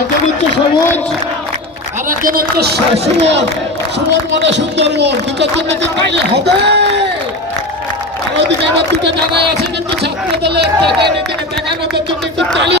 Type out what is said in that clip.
একজন হচ্ছে সবুজ আর একজন হচ্ছে সুমন। সুমন মানে সুন্দরবন, দুটোর জন্য কি তাই হবে? আর ওইদিকে আমার দুটো জায়গায় আছে, কিন্তু ছাত্র দলের টাকা দেখানোর জন্য একটু তালি